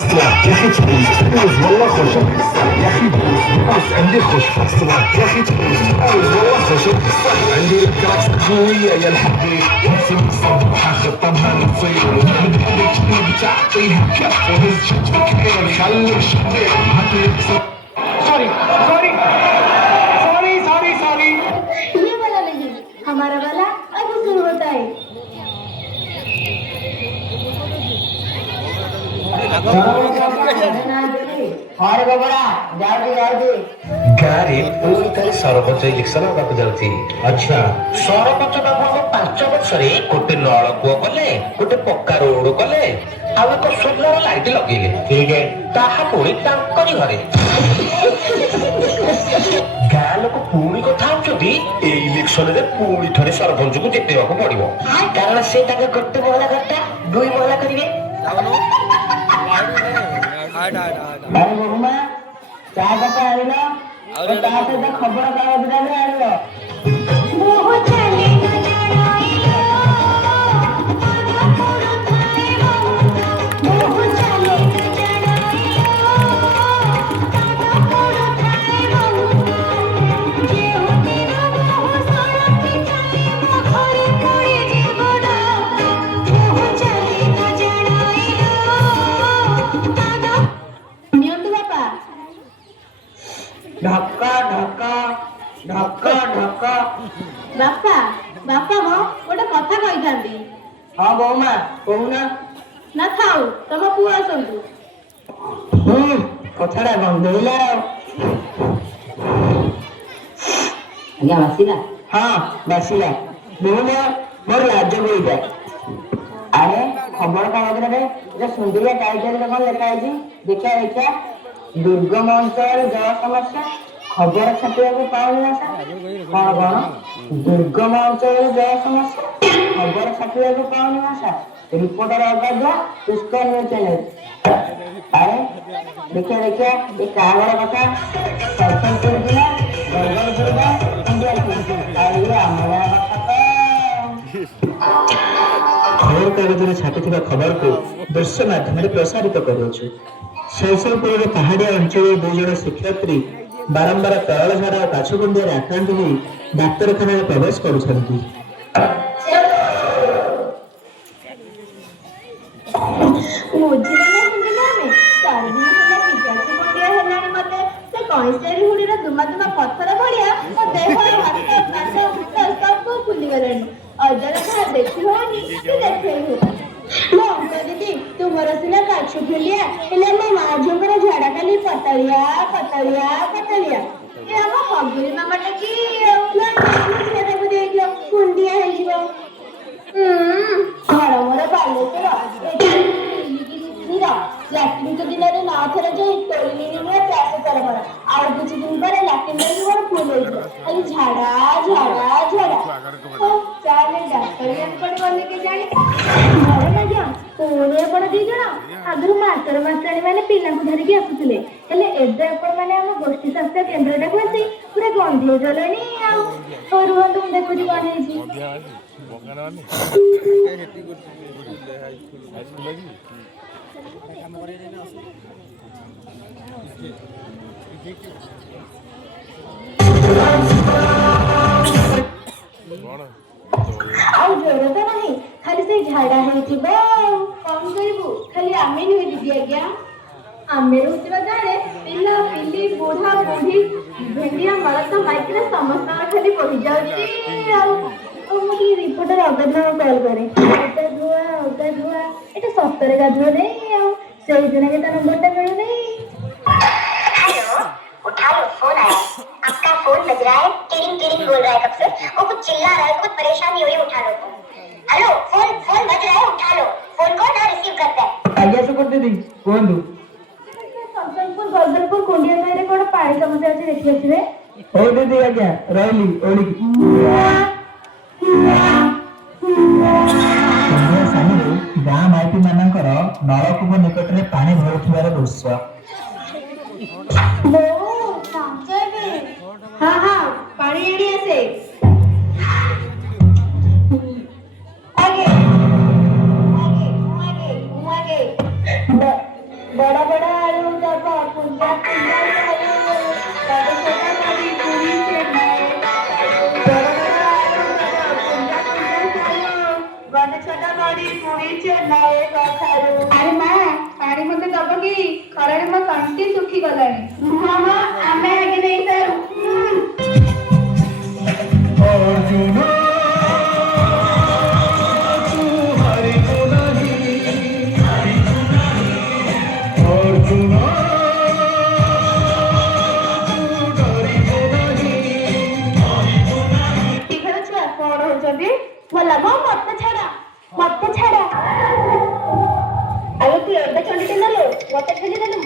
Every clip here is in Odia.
يا اخي تفوز والله خوش القصه يا اخي تفوز عندي خوش فصله يا اخي تفوز والله خوش القصه عندي لك راس قويه يا الحبيب نفسي مصبحه خطبها نصيب من هذيك اللي بتعطيها كف وهز شتفك عين خليك شبيب عطيك sorry sorry sorry sorry sorry ये वाला नहीं, हमारा वाला अब शुरू होता है। हरे गोबरा जाओ जाओ ଗାଁରେ ପୁଣି ଥରେ ସରପଞ୍ଚ ଇଲେକ୍ସନ ହେବାକୁ ଯାଉଛି। ଆଚ୍ଛା, ସରପଞ୍ଚ ବାବୁଙ୍କ 5 ବର୍ଷରେ ଗୋଟେ ନଳକୂଅ କଲେ, ଗୋଟେ ପକ୍କା ରୋଡ କଲେ, ଆଉ ଏକ ସୋଲାର ଲାଇଟ ଲଗେଇଲେ। ତାହା ପୁଣି ତାଙ୍କରି ଘରେ। ଗାଁ ଲୋକ ପୁଣି କଥା ହଉଛନ୍ତି ଏଇ ଇଲେକ୍ସନରେ ପୁଣି ଥରେ ସରପଞ୍ଚକୁ ଜିତେଇବାକୁ ପଡିବ, କାରଣ ସେ ତାଙ୍କ ଗୋଟେ ମହଲା ଘରଟା 2 ମହଲା କରିବେ। अरे बहुमा चाय कप आनिल ता सहित खबर कागजटा भी आनिल मोह चले न जड़ाइलो, मोह चले न जड़ाइलो, जे होते न मोह सरती जाइबो घरे पड़े जीवना, मोह चले न जड़ाइलो नियंतु बापा ढक्का ढक्का ढक्का ढक्का बापा बापा मो गोटे कथा कही हाँ बहुमा कहूना ना थाऊ तुम पुआ आसतु कथाटा गंधेला ଆଜ୍ଞା ବାସିଲା हाँ बासिला बहुमा मोर लाज बोईटा अरे खबर कागज रे सुंदरिया टाइटल कौन लिखा है देखा देखा दुर्गम अंचल जल समस्या खबर छापिया पाऊनी आशा कौन कौन दुर्गम अंचल जल समस्या खबर छापिया पाऊनी आशा रिपोर्टर अगाधुआ पुष्कर न्यूज चैनल अरे देखिए देखिए ये कागज कथा सरपंच जिला गड़बड़ जिला इंडिया अरे हमारा कथा खबर कागजରେ ଛାପିଥିବା ଖବରକୁ ଦୃଶ୍ୟ ମାଧ୍ୟମରେ ପ୍ରସାରିତ କରୁଅଛୁ। ଶୈଶବପୁରର ପାହାଡ଼ିଆ ଅଞ୍ଚଳରେ 2 ଜଣ ଶିକ୍ଷୟିତ୍ରୀ ବାରମ୍ବାର ତରଳ ଝାଡ଼ା ଓ କାଛକୁଣ୍ଡିଆରେ ଆକ୍ରାନ୍ତ ହୋଇ ଡାକ୍ତରଖାନାରେ ପ୍ରବେଶ କରୁଛନ୍ତି। ବୁଝିଲା ନା ବୁଝିଲା ଆମେ 4 ଦିନ ହେଲା ପିଜାଛି ମୁଣ୍ଡିଆ ହେଲାଣି ମତେ ସେ କଇଁଚେରି ହୁଡିର ଦୁମା ଦୁମା ପଥର ଭଳିଆ ମୋ ଦେହର ହାତ କାନ୍ଧ ମୁଣ୍ଡ ସବୁ ଫୁଲିଗଲାଣି ଅଜର ଯାହା ଦେଖି ହଉନି କି ଦେଖେଇ ହଉନି ମୋ ଅଙ୍କ ଦିଦି ତୁମର ସିନା କାଛୁ ଫୁଲିଆ ହେଲେ ମୋ ମା ଝିଅଙ୍କର ଝାଡା ଖାଲି ପତଳିଆ ପତଳିଆ ପତଳିଆ ଏ ଆମ ହଗୁରି ମାମାଟା କି ଝିଅଟାକୁ ଦେଇଦିଅ କୁଣ୍ଡିଆ ହେଇଯିବ ଘର ମୋର ବାଲେଶ୍ୱର ଲାଟ୍ରିନ୍ ଦିନରେ 9 ଥର ଯାଇ ତୋଳିଲିଣି ମୋର 400 ଥର ମୋର ଆଉ କିଛି ଦିନ ପରେ ଲାଟ୍ରିନ୍ ଯାଇକି ମୋର ଫୁଲ ହେଇଯିବ ଖାଲି ଝାଡା ଝାଡା ଝାଡା ଚାଲେ ଡାକ୍ତରିଆକୁ ପଡିବନି କି ଜାଣି ଘରେ ଆଜ୍ଞା ପୁଣି ଆପଣ 2 ଜଣ ଆଗରୁ ମାଷ୍ଟର ମାଷ୍ଟରାଣୀ ମାନେ ପିଲାଙ୍କୁ ଧରିକି ଆସୁଥିଲେ ହେଲେ ଏବେ ଆପଣ ମାନେ ଆମ ଗୋଷ୍ଠୀ ସ୍ୱାସ୍ଥ୍ୟ କେନ୍ଦ୍ରଟାକୁ ଆସି ପୁରା ଗନ୍ଧେଇ ଗଲେଣି ଆଉ ରୁହନ୍ତୁ ମୁଁ ଦେଖୁଛି କଣ ହେଇଛି ଆଉ ଜ୍ୱର ତ ନାହିଁ ଖାଲି ସେଇ ଝାଡା ହେଇଥିବ କଣ କରିବୁ ଖାଲି ଆମେ ନୁହେଁ ଦିଦି ଆଜ୍ଞା ଆମେ ରହୁଥିବା ଗାଁରେ ପିଲା ପିଲି ବୁଢା ବୁଢୀ ଭେଣ୍ଡିଆ ମଳକ ମାଇକିରେ ସମସ୍ତଙ୍କର ଖାଲି ବହି ଯାଉଛି ଆଉ ମୁଁ ଟିକେ ରିପୋର୍ଟର ଅଗାଧୁଆ କଲ୍ କରେ ଅଗାଧୁଆ ଏଟା ସତରେ ଗାଧୁଆ ନେଇ ଆଉ ସେଇଦିନ ତା ନମ୍ବରଟା ମିଳୁନି हेलो उठा लो फोन आया आपका फोन बज रहा है किरिंग बोल रहा है कब से वो कुछ चिल्ला रहा है बहुत परेशानी हो रही है उठा लो हेलो फोन फोन बज रहा है उठा लो फोन कौन ना रिसीव करता है आज्ञा सुपर दीदी कहतु गजलपुर कुंडिया साहिरे कौन पानी समस्या अच्छी देखी ଆସିବେ हो दीदी आज्ञा रही ओढ़ी ଗାଁ ମାଇପି ମାନଙ୍କର ନଳକୂପ ନିକଟରେ ପାଣି ଭରୁଥିବାର ଦୃଶ୍ୟ। हाँ हाँ पानी एड़ी आसे आगे आगे आगे आगे बड़ा बड़ा आलू डब्बा पुंजा पुंजा खायो बड़ा छोटा बड़ी पूरी चेन्नई बड़ा बड़ा आलू डब्बा पुंजा पुंजा खायो बड़ा छोटा बड़ी पूरी चेन्नई खायो। अरे माँ पानी मते दब कि खरारे मो तंटी सुखी गलानी। मामा आमे आगे नहीं सारू। अर्जुना तू हारिबो नाही अर्जुना तू डरिबो नाही ठीक है छुआ कौन हो जबी बोला मो मत छाड़ा अरे तू एबे चली देलो मत खेली देलु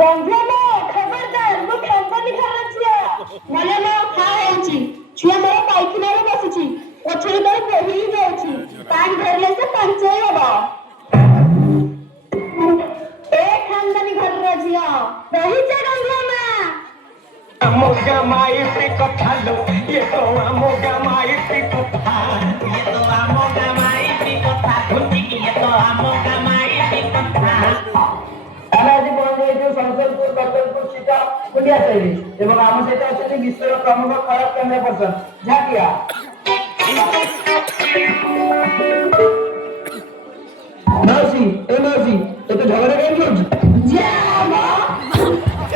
गंभीर नो खबरदार मो कंपनी खरा छिया मला नो खा होची छुआ मोर पाइखिना रे बसुची पछरे दर बही जाउची पान धरले से पंचय हबो ए खानदानी घर रे जिया रही से गंभीर मां मोगा माई पे कथा लो ये तो मोगा माई पे कथा ये तो मोगा माई पे कथा खुशी ये तो मोगा माई पे कथा। ଆମେ ଆଜି ପହଞ୍ଚିଯାଇଛୁ ସଂସଦପୁର କଟକପୁର ସ୍ଥିତ କୁଣ୍ଡିଆ ଶୈଳୀ ଏବଂ ଆମ ସହିତ ଅଛନ୍ତି ବିଶ୍ୱର ପ୍ରମୁଖ ଖରାପ କ୍ୟାମେରା ପର୍ସନ ଝାଟିଆ। ମାଉସୀ ମାଉସୀ ଏତେ ଝଗଡ଼ା କାହିଁକି ହଉଛି?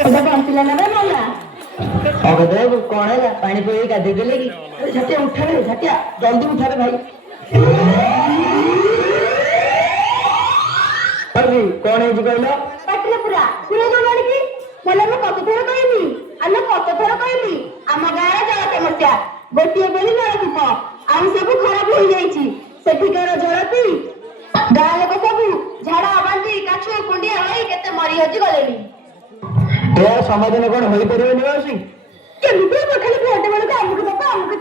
ओदा पंचला ना मला ଅଗଦେବ କଣ ହେଲା ପାଣି ପକେଇ ଗାଧେଇ ଦେଲେ କି? ଝାଟିଆ ଉଠାରେ ଝାଟିଆ ଜଲ୍ଦି ଉଠାରେ ଭାଇ। ମାଉସୀ କଣ ହେଇଛି କହିଲ? ପାଟିରେ ପୁରା ଦଉନାଣି କି ବୋଲେ ମୁଁ କତ ଥର କହିବି ଆମେ କତ ଥର କହିବି ଆମ ଗାଁରେ ଜଳ ସମସ୍ୟା ଗୋଟିଏ ବୋଲି ନଳକୂପ ଆଉ ସବୁ ଖରାପ ହୋଇଯାଇଛି ସେଠିକାର ଜଳ ପିଇ ଗାଁ ଲୋକ ସବୁ ଝାଡା ବାନ୍ତି କାଛୁ କୁଣ୍ଡିଆ ହୋଇ କେତେ ମରି ହଜି ଗଲେଣି। ଏହାର ସମାଧାନ କଣ ହୋଇପାରିବନି ମାଉସୀ? କେମିତି ହବ ଖାଲି ଭୋଟ ବେଳକୁ ଆମକୁ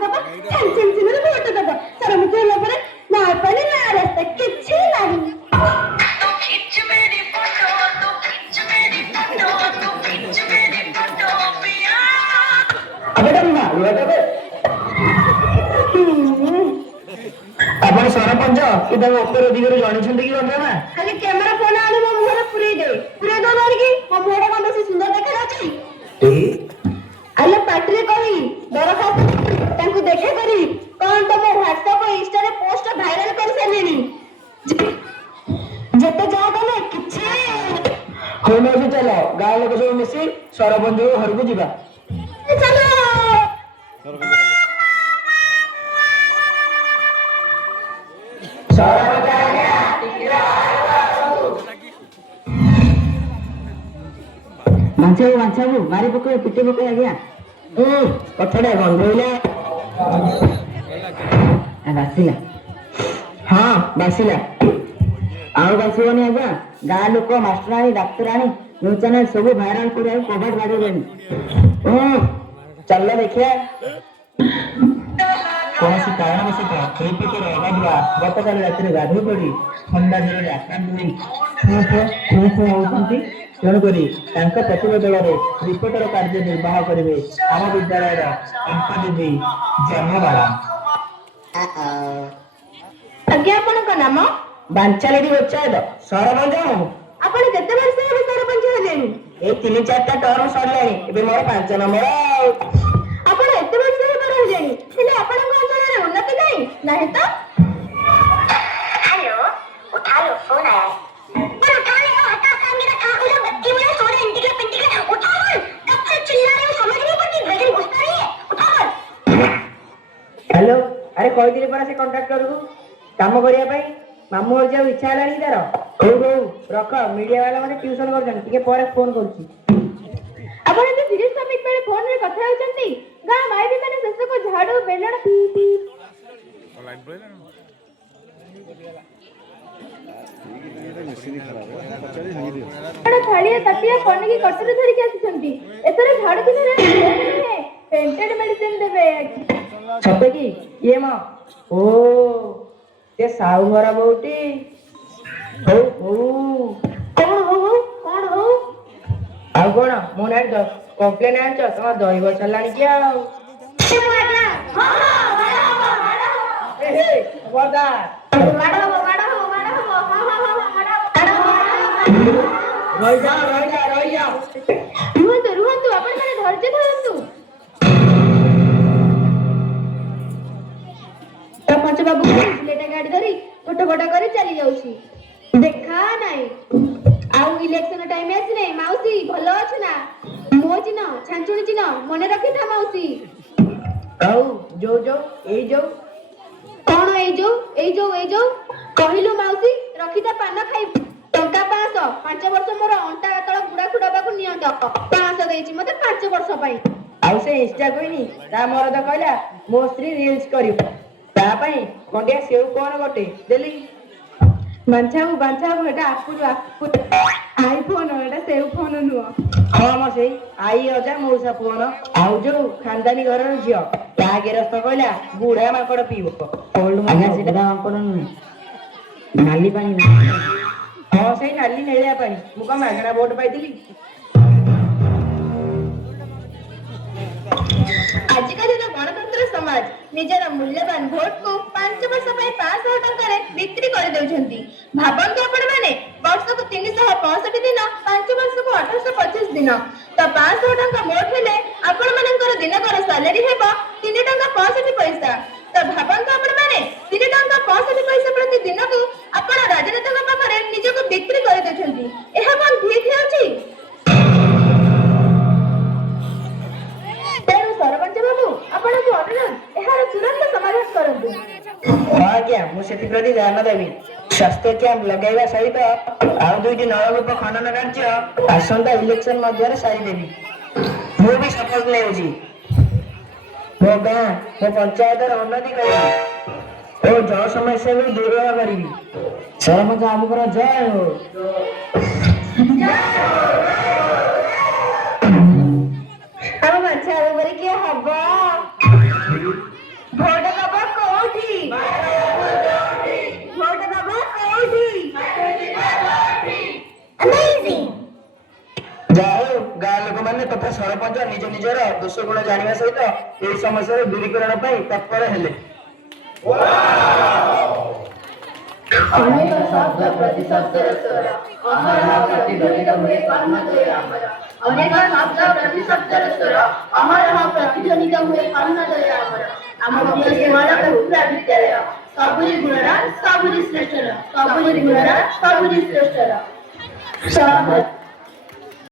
ଦବ ଛାଞ୍ଚରେ ଭୋଟ ଦବ ସରମିତି ହେଲା ପରେ ନା ପାଣି ନା ରାସ୍ତା କିଛି ନାହିଁ। ଆପଣ ସରପଞ୍ଚ କି ତାଙ୍କ ଉପର ଦିଗରୁ ଜାଣିଛନ୍ତି କି ରଞ୍ଜନା? ଖାଲି କ୍ୟାମେରା ଫୋନ ଆଣି ମୋ ମୁହଁରେ ପୁରେଇ ଦଉନାହାନ୍ତି କି ମୋ ମୁହଁଟା କଣ ବେଶୀ ସୁନ୍ଦର ଦେଖାଯାଉଛି? ଆଲୋ ପାଟିରେ କହି ଦରଖାସ୍ତ ତାଙ୍କୁ ଦେଖା କରି କଣ ତମ ହ୍ୱାଟ୍ସଆପ ଇନଷ୍ଟାରେ ପୋଷ୍ଟ ଭାଇରାଲ କରିସାରିଲେଣି ଯେତେ ଯାହା କଲେ କିଛି ହଉ ମାଉସୀ ଚାଲ ଗାଁ ଲୋକ ସବୁ ମିଶି ସରପଞ୍ଚଙ୍କ ଘରକୁ ଯିବା। ଚାଲ ମାଛାବୁ ମାରି ପକେଇ ପିଟି ପକେଇ ଆଜ୍ଞା। କଥାଟା ଗନ୍ଧେଇଲା ବାସିଲା। ହଁ ବାସିଲା ଆଉ ବାସିବନି ଆଜ୍ଞା। ଗାଁ ଲୋକ ମାଷ୍ଟରାଣୀ ଡାକ୍ତରାଣୀ ନ୍ୟୁଜ ଚ୍ୟାନେଲ ସବୁ ଭାଇରାଲ କରିବାକୁ କବାଟ ବାଡେଇଲେଣି। ଚାଲ ଦେଖିବା। କୌଣସି କାରଣବଶତଃ ଏହି ପ୍ରକାର ଅବାଧୁଆ ଗତକାଲି ରାତିରେ ଗାଧୋଇ ପଡ଼ି ଥଣ୍ଡା ଜ୍ୱରରେ ଆକ୍ରାନ୍ତ ହୋଇ ହେଉଛନ୍ତି। ତେଣୁକରି ତାଙ୍କ ପ୍ରତିବଦଳରେ ରିପୋର୍ଟର କାର୍ଯ୍ୟ ନିର୍ବାହ କରିବେ ଆମ ବିଦ୍ୟାଳୟର ଦିଦି ଜନ୍ମବାଳା। ଆଜ୍ଞା ଆପଣଙ୍କ ନାମ? ବାଞ୍ଚାଲେରୀ ପଞ୍ଚାୟତ ସରପଞ୍ଚ। ଆପଣ କେତେ ବର୍ଷ ହେବ ସରପଞ୍ଚ ହେଲେଣି? ଏଇ 3-4ଟା ଟର୍ମ ସରିଲାଣି ଏବେ ମୋର 5 ନମ୍ବର। ଆପଣ ଏତେ ବର୍ଷ ହେବ ରହିଲେଣି ହେଲେ ଆପଣଙ୍କ ଅଞ୍ଚଳରେ ଉନ୍ନତି ନାହିଁ ତ? हेलो उठा लो फोन आया है पर उठा ले वो हटा काम मेरा काम हो बत्ती में सोने इंटिग्रेट पिंटिग्रेट उठा बोल कब से चिल्ला रहे हो समझ नहीं पड़ती ब्रेन घुसता नहीं है उठा बोल। हेलो अरे କହିଥିଲି ପରା ସେ କଣ୍ଟ୍ରାକ୍ଟରକୁ କାମ କରିବା ପାଇଁ ମାମୁଁ ଘର ଯିବାକୁ ଇଚ୍ଛା ହେଲାଣି ତାର। ହଉ ରଖ ମିଡିଆ ବାଲା ମାନେ ଟ୍ୟୁସନ କରୁଛନ୍ତି ଟିକେ ପରେ ଫୋନ କରୁଛି। ଆପଣ ଏତେ ସିରିୟସ୍ ଟପିକ ବେଳେ ଫୋନରେ କଥା ହେଉଛନ୍ତି ଗାଁ ମାଇପି ମାନେ ଶେଷକୁ ଝାଡୁ ବେଲଣ ଥାଳିଆ ତାଟିଆ ପନିକି କଟୁରୀ ଧରିକି ଆସୁଛନ୍ତି। ଏଥର ଝାଡୁ ଦିନରେ ପେଣ୍ଟେଡ ମେଡିସିନ ଦେବେ। ସତେ କି ଇଏ ମ ଓ ସେ ସାହୁ ଘର ବୋଉଟି। ହଉ କଣ ହଉ ଆଉ କଣ ମୁଁ ନାଇଁ କମ୍ପ୍ଲେନ ଆଣିଛ ତମ ଦହି ବସାରିଲାଣି କି ଆଉ ଖବରଦାର। ରୁହନ୍ତୁ ରୁହନ୍ତୁ ଆପଣମାନେ ଧୈର୍ଯ୍ୟ ଧରନ୍ତୁ। ସରପଞ୍ଚ ବାବୁ ବୁଲେଟ ଗାଡି ଧରି ଗୋଟ କରି ଚାଲି ଯାଉଛି, ଦେଖା ନାହିଁ। ଆଉ ଇଲେକ୍ସନ ଟାଇମ ଆସିଲେ ମାଉସୀ ଭଲ ଅଛୁ ନା? ମୋ ଚିହ୍ନ ଛାଞ୍ଚୁଣି ଚିହ୍ନ ମନେ ରଖିଥା ମାଉସୀ। ଆଉ ଯୋଉ କଣ ଏଇ ଯୋଉ କହିଲୁ ମାଉସୀ, ରଖିଥା ପାନ ଖାଇବୁ। ଟଙ୍କା 500, 5 ବର୍ଷ ମୋର ଅଣ୍ଟା ତଳ ଗୁଡା ଖୁଡବାକୁ ନିଅଣ୍ଟ 500 ଦେଇଛି ମତେ 5 ବର୍ଷ ପାଇଁ। ଆଉ ସେ ଇନଷ୍ଟା କହିନି ତା ମରଦ କହିଲା ମୋ ସ୍ତ୍ରୀ ରିଲ୍ସ କରିବ, ତା ପାଇଁ ଖଣ୍ଡିଆ ସେଉ କଣ ଗୋଟେ ଦେଲି। ବାଞ୍ଛାବୁ ଏଟା ଆଇଫୋନ, ଏଟା ସେଉ ଫୋନ ନୁହଁ। ହଁ ମ ସେଇ ଆଇ ଅଜା ମଉସା ପୁଅନ। ଆଉ ଯୋଉ ଖାନଦାନୀ ଘରର ଝିଅ ତା ଗେରସ୍ତ କହିଲା ବୁଢା ମାଙ୍କଡ ପିଇବ। ଆଜ୍ଞା ସେଟା ମାଙ୍କଡ ନୁହେଁ, ନାଲି ପାଣି। ହଁ ସେଇ ନାଲି ନେଳିଆ ପାଣି। ମୁଁ କଣ ମାଗଣା ଭୋଟ ପାଇଥିଲି? ଆଜିକାଲିର ଗଣତନ୍ତ୍ର ସମାଜ ନିଜର ମୂଲ୍ୟବାନ ଭୋଟକୁ 5 ବର୍ଷ ପାଇଁ 500 ଟଙ୍କାରେ ବିକ୍ରି କରିଦେଉଛନ୍ତି। ଭାବନ୍ତୁ ଆପଣମାନେ ବର୍ଷକୁ 365 ଦିନ, 5 ବର୍ଷକୁ 1825 ଦିନ, ତ 500 ଟଙ୍କା ମୋଟ ହେଲେ ଆପଣମାନଙ୍କର ଦିନକର ସାଲେରୀ ହେବ 3 ଟଙ୍କା 65 ପଇସା। ତ ଭାବନ୍ତୁ ଆପଣମାନେ 3 ଟଙ୍କା 65 ପଇସା ପ୍ରତି ଦିନକୁ ଆପଣ ରାଜନେତାଙ୍କ ପାଖରେ ନିଜକୁ ବିକ୍ରି କରିଦେଉଛନ୍ତି। ଏହା କଣ ଠିକ ହେଉଛି? ତେଣୁ ସରପଞ୍ଚ ବାବୁ ଆପଣଙ୍କୁ ଅନୁରୋଧ, ଏହାର ତୁରନ୍ତ ସମାଧାନ କରନ୍ତୁ। ହଁ ଆଜ୍ଞା, ମୁଁ ସେଥିପ୍ରତି ଧ୍ୟାନ ଦେବି। ସ୍ୱାସ୍ଥ୍ୟ କ୍ୟାମ୍ପ ଲଗାଇବା ସହିତ ଆଉ 2ଟି ନଳକୂପ ଖନନ କାର୍ଯ୍ୟ ଆସନ୍ତା ଇଲେକ୍ସନ ମଧ୍ୟରେ ସାରିଦେବି। ମୁଁ ବି ଶପଥ ନେଉଛି ମୋ ଗାଁ, ମୋ ପଞ୍ଚାୟତର ଉନ୍ନତି କରିବି ଓ ଜଳ ସମସ୍ୟାକୁ ଦୂର କରିବି। ସରପଞ୍ଚ ବାବୁଙ୍କର ଜୟ ହୋ। ଆମ ବାଛା ଉପରେ କିଏ ହବ? ଭୋଟ ଦବ କୋଉଠି? ଭୋଟ ଦବ କୋଉଠି? ଯାହା ହଉ ଗାଁ ଲୋକମାନେ ତଥା ସରପଞ୍ଚ ନିଜ ନିଜର ଦୋଷ ଗୁଣ ଜାଣିବା ସହିତ ଏହି ସମସ୍ୟାର ଦୂରୀକରଣ ପାଇଁ ତତ୍ପର ହେଲେ। ଅନେକ ଶବ୍ଦ ପ୍ରତିଶବ୍ଦର ସ୍ୱର, ଅହରହ ପ୍ରତିଧ୍ୱନିତ ହୁଏ କର୍ଣ୍ଣଦ୍ୱୟ ଆମର। ଅନେକ ଶବ୍ଦ ପ୍ରତିଶବ୍ଦର ସ୍ୱର, ଅହରହ ପ୍ରତିଧ୍ୱନିତ ହୁଏ କର୍ଣ୍ଣଦ୍ୱୟ ଆମର। ଆମ ପ୍ରିୟ ଶ୍ୟାମଳ ବେହୁଲା ବିଦ୍ୟାଳୟ ସବୁରି ଗୁଣର ସବୁରି ଶ୍ରେଷ୍ଠର, ସବୁରି ଗୁଣର ସବୁରି ଶ୍ରେଷ୍ଠର।